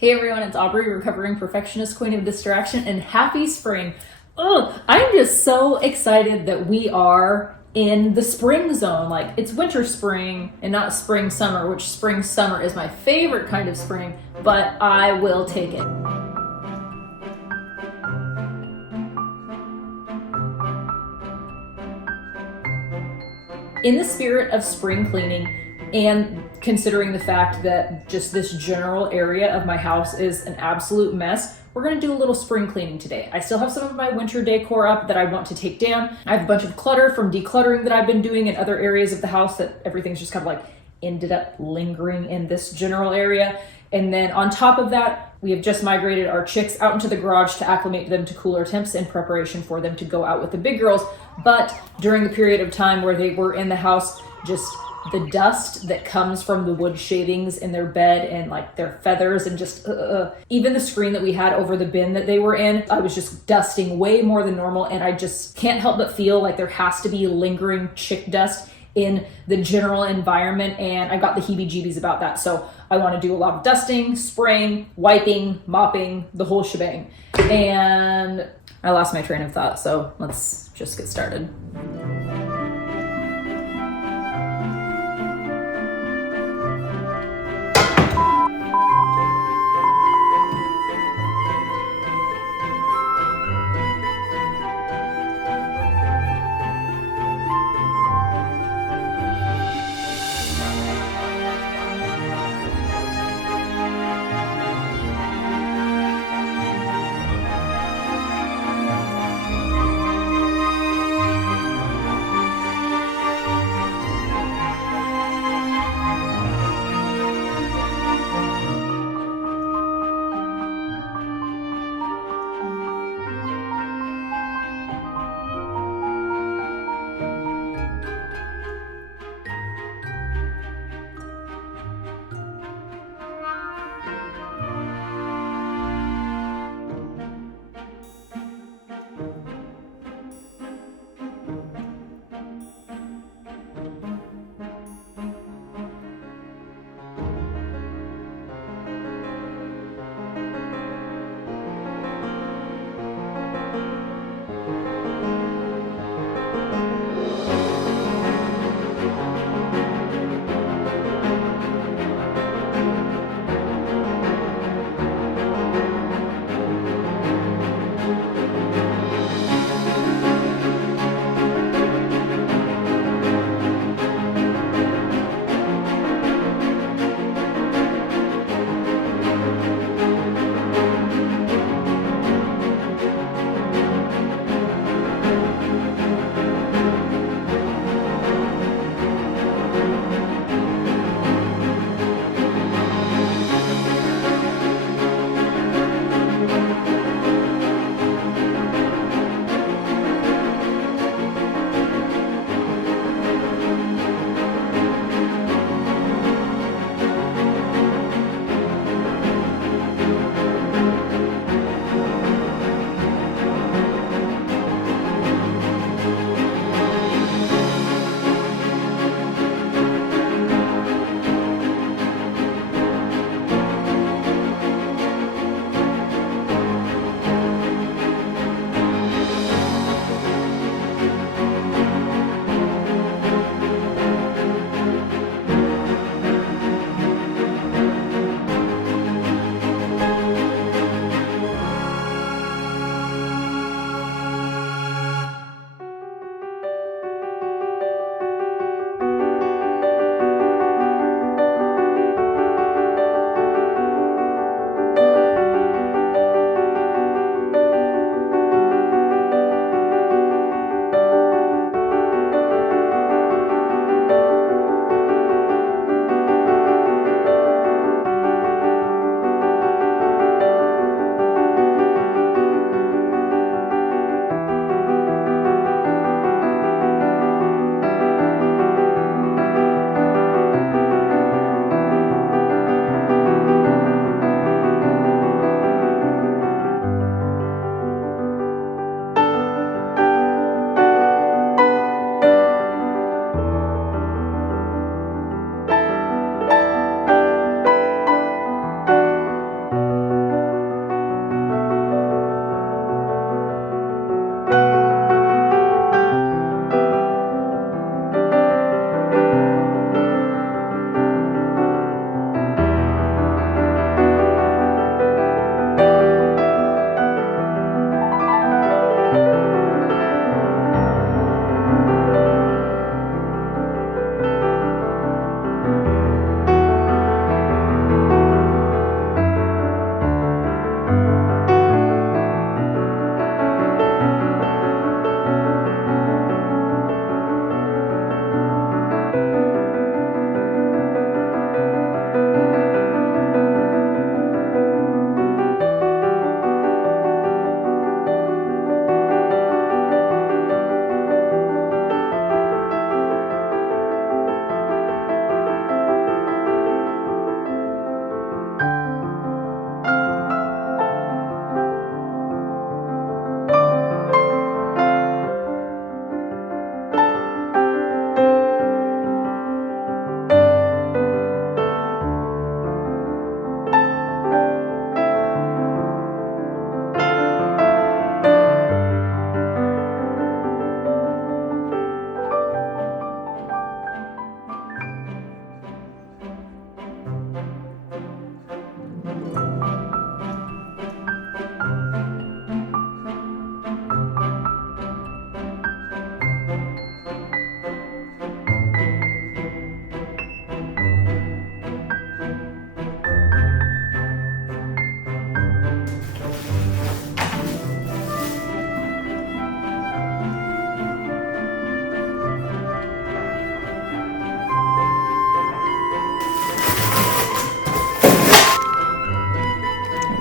Hey everyone, it's Aubrey, recovering perfectionist, queen of distraction, and happy spring. I'm just so excited that we are in the spring zone. Like, it's winter spring and not spring summer, which spring summer is my favorite kind of spring, but I will take it. In the spirit of spring cleaning, and considering the fact that just this general area of my house is an absolute mess, we're gonna do a little spring cleaning today. I still have some of my winter decor up that I want to take down. I have a bunch of clutter from decluttering that I've been doing in other areas of the house that everything's just kind of like ended up lingering in this general area. And then on top of that, we have just migrated our chicks out into the garage to acclimate them to cooler temps in preparation for them to go out with the big girls. But during the period of time where they were in the house, just the dust that comes from the wood shavings in their bed and like their feathers and just even the screen that we had over the bin that they were in, I was just dusting way more than normal, and I just can't help but feel like there has to be lingering chick dust in the general environment, and I got the heebie-jeebies about that. So I want to do a lot of dusting, spraying, wiping, mopping, the whole shebang. And I lost my train of thought, so let's just get started.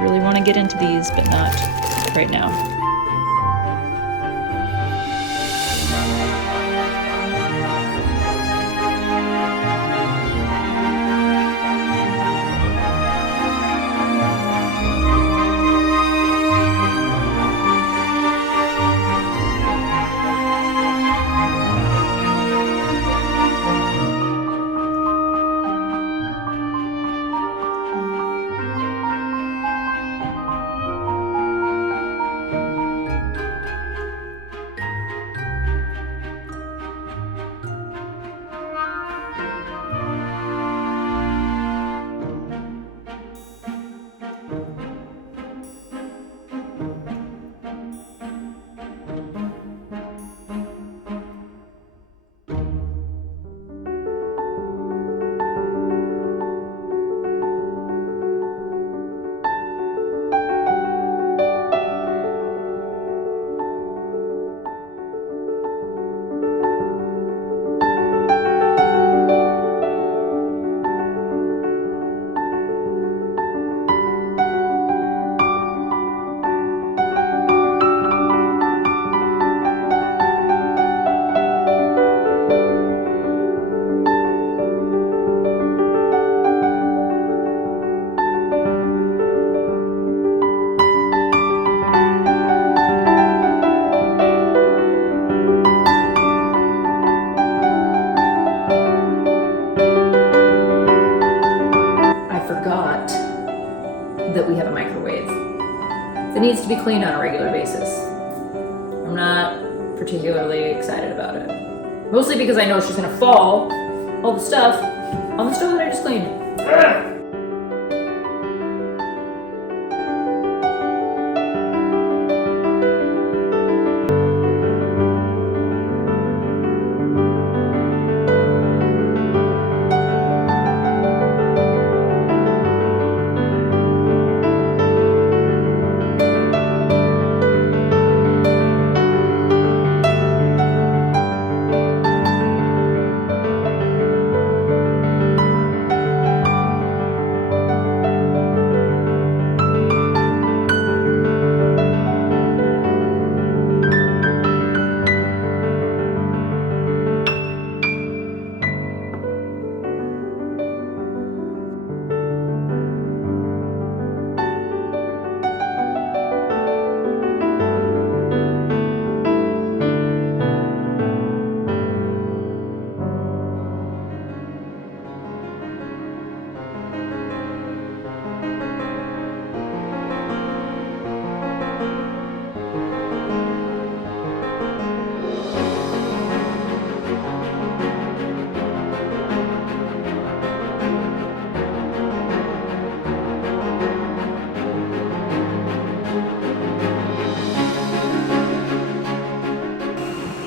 really want to get into these, but not right now. That we have a microwave that needs to be cleaned on a regular basis. I'm not particularly excited about it. Mostly because I know it's just gonna fall, all the stuff, on the stove that I just cleaned.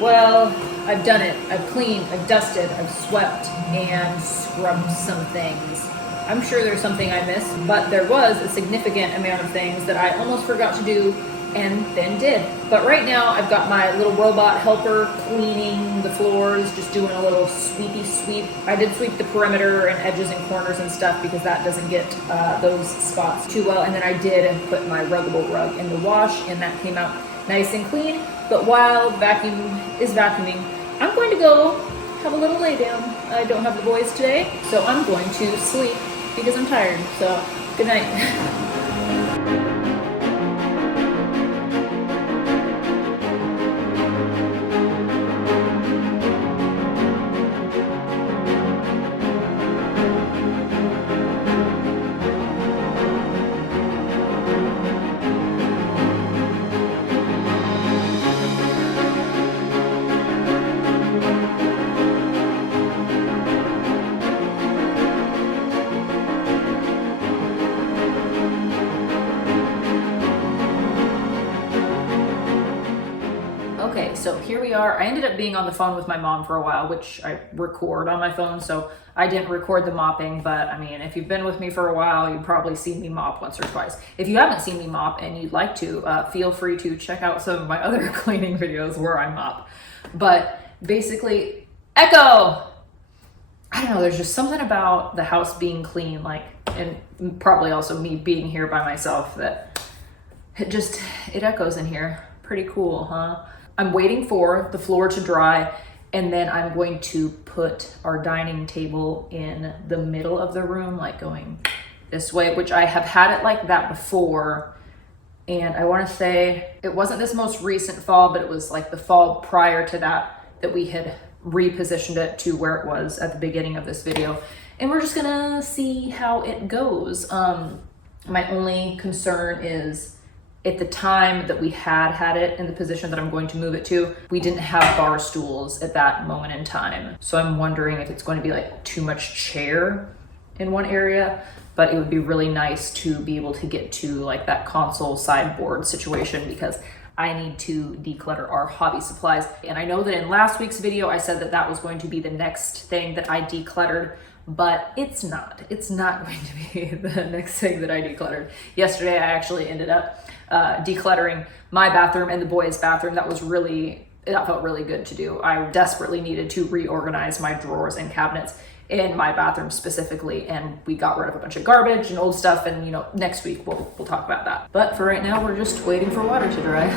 Well, I've done it. I've cleaned, I've dusted, I've swept, and scrubbed some things. I'm sure there's something I missed, but there was a significant amount of things that I almost forgot to do and then did. But right now, I've got my little robot helper cleaning the floors, just doing a little sweepy sweep. I did sweep the perimeter and edges and corners and stuff because that doesn't get those spots too well. And then I did put my ruggable rug in the wash, and that came out nice and clean. But while the vacuum is vacuuming, I'm going to go have a little lay down. I don't have the boys today, so I'm going to sleep because I'm tired. So, good night. Okay, so here we are. I ended up being on the phone with my mom for a while, which I record on my phone, so I didn't record the mopping, but I mean, if you've been with me for a while, you've probably seen me mop once or twice. If you haven't seen me mop and you'd like to, feel free to check out some of my other cleaning videos where I mop. But basically, Echo! I don't know, there's just something about the house being clean, like, and probably also me being here by myself, that it echoes in here. Pretty cool, huh? I'm waiting for the floor to dry, and then I'm going to put our dining table in the middle of the room, like going this way, which I have had it like that before. And I want to say it wasn't this most recent fall, but it was like the fall prior to that we had repositioned it to where it was at the beginning of this video. And we're just gonna see how it goes. My only concern is at the time that we had it in the position that I'm going to move it to, we didn't have bar stools at that moment in time. So I'm wondering if it's going to be like too much chair in one area, but it would be really nice to be able to get to like that console sideboard situation, because I need to declutter our hobby supplies. And I know that in last week's video, I said that that was going to be the next thing that I decluttered, but it's not. It's not going to be the next thing that I decluttered. Yesterday, I actually ended up decluttering my bathroom and the boys' bathroom. That felt really good to do. I desperately needed to reorganize my drawers and cabinets in my bathroom specifically, and we got rid of a bunch of garbage and old stuff, and next week we'll talk about that. But for right now, we're just waiting for water to dry.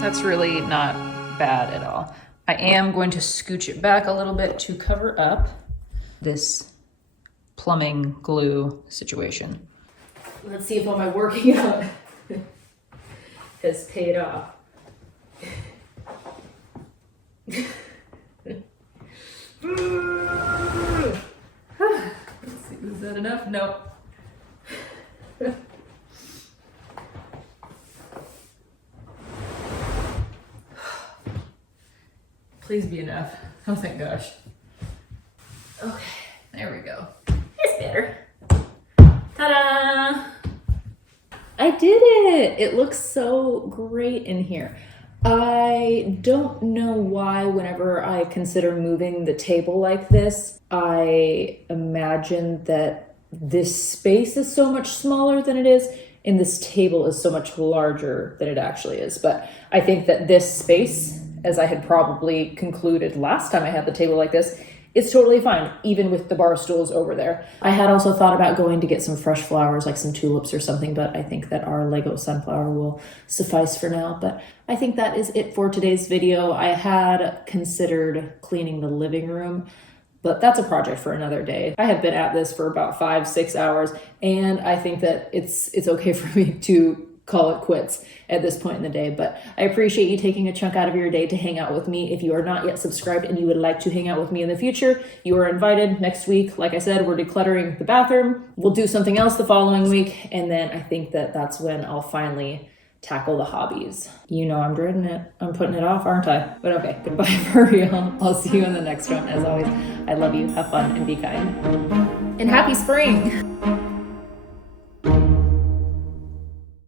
That's really not bad at all. I am going to scooch it back a little bit to cover up this plumbing glue situation. Let's see if all my working out has paid off. Let's see, is that enough? No. Please be enough. Oh, thank gosh. Okay, there we go. It's better. Ta-da! I did it! It looks so great in here. I don't know why whenever I consider moving the table like this, I imagine that this space is so much smaller than it is, and this table is so much larger than it actually is. But I think that this space, as I had probably concluded last time I had the table like this, it's totally fine, even with the bar stools over there. I had also thought about going to get some fresh flowers, like some tulips or something, but I think that our Lego sunflower will suffice for now. But I think that is it for today's video. I had considered cleaning the living room, but that's a project for another day. I have been at this for about 5-6 hours, and I think that it's okay for me to call it quits at this point in the day. But I appreciate you taking a chunk out of your day to hang out with me. If you are not yet subscribed and you would like to hang out with me in the future, you are invited. Next week, like I said, we're decluttering the bathroom. We'll do something else the following week, and then I think that that's when I'll finally tackle the hobbies. I'm dreading it. I'm putting it off, aren't I? But okay, goodbye for real. I'll see you in the next one. As always, I love you, have fun, and be kind. And happy spring!